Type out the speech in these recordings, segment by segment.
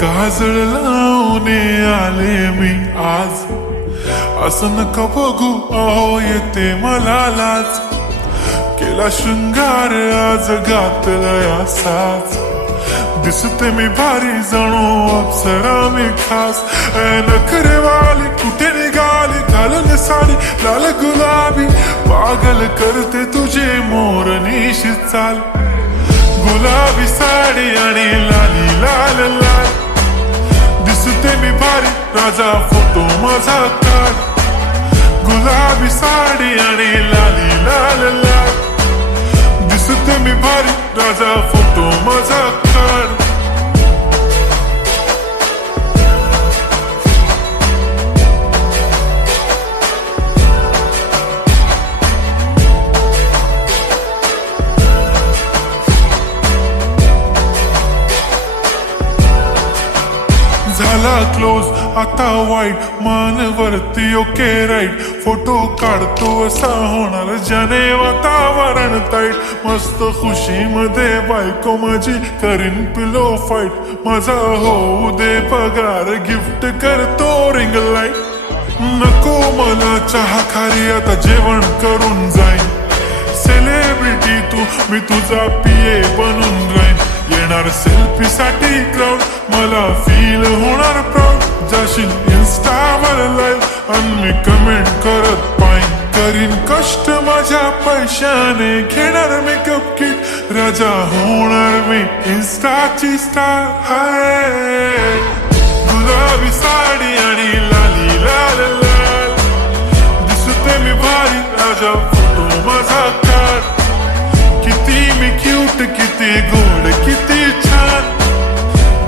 काजळ लावून आले मी आज, असं नका बघू अहो येते मला लाज. केला शृंगार आज घातला असाच, दिसते मी भारी जणू अप्सरा मी खास. नखरे वाली कुठे निघाली घालून साडी लाल गुलाबी, पागल करते तुझे मोरनीशी चाल. गुलाबी साडी आणि लाली लाल लाल, दिसते मी भारी राजा फोटो माझा काढ. गुलाबी साडी आणि लाली लाल लाल, दिसते मी भारी राजा फोटो माझा काढ. झाला क्लोज आता वाईट, मान वरती ओके राईट. फोटो काढतो असा होणार ज्याने वातावरण ताईट. मस्त खुशी मध्ये बायको माझी करीन पिलो फाईट. माझा होऊ दे पगार गिफ्ट करतो रिंग लाईट. नको मला चहा खारी आता जेवण करून जाईन. सेलिब्रिटी तू मी तुझा पिये बनून राहीन. येणार सेल्फी साठी क्राऊड मला फील होणार प्राऊड. जाशील इन्स्टावर लाईव्ह आणि मी कमेंट करत पाईन. करीन कष्ट माझ्या पैशाने घेणार मेकअप किट. राजा होणार मी इन्स्टाची स्टार. हाय गुलाबी साडी आणि लाली लाल लाल, दिसते मी भारी राजा फोटो माझा काढ. किती मी क्यूट किती गोड किती छान,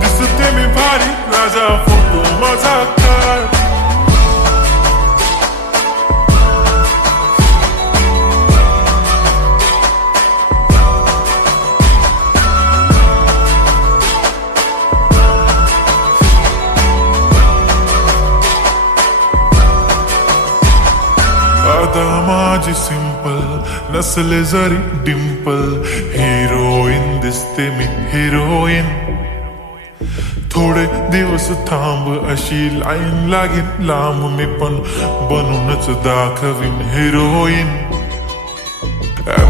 दिसते मी भारी राजा फोटो माझा काढ. आता माझी सिंपल नसले जरी डिंपल, हिरोईन दिसते मी हिरोईन. थोडे दिवस थांब अशी लाईन लागेल लांब, मी पण बनूनच दाखवीन हिरोईन.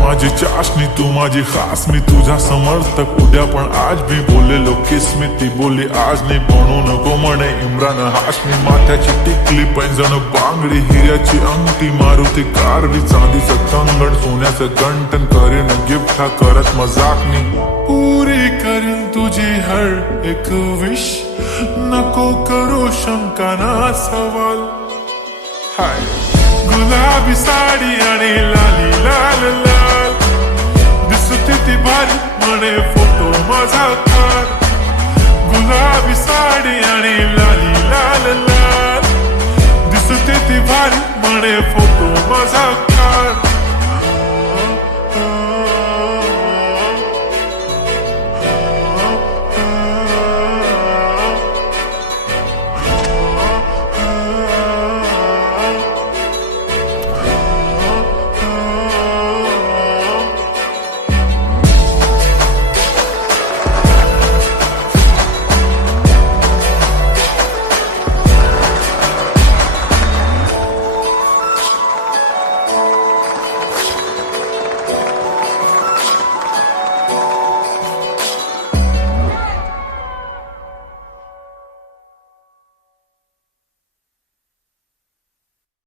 माझी चाशनी तू माझी खास, मी तुझा समर्थक उद्या पण आज भी बोलेलो किस मी. ती बोली आज नाही बनू नको म्हणे इम्रान हाशमी. माथ्याची टिकली पैंजण बांगडी हिऱ्याची अंगठी, मारुती कारली चांदीचं कंगण सोन्याचं गंटन. करीन गिफ्ट हा करत मजाकनी, पुरी करीन तुझी हर एक विश. नको करू शंका ना सवाल. हाय गुलाबी साडी आणि लाली लाल लाल, दिसते ती भारी म्हणे फोटो माझा काढ. गुलाबी साडी आणि लाली लाल लाल, दिसते ती भारी म्हणे फोटो माझा.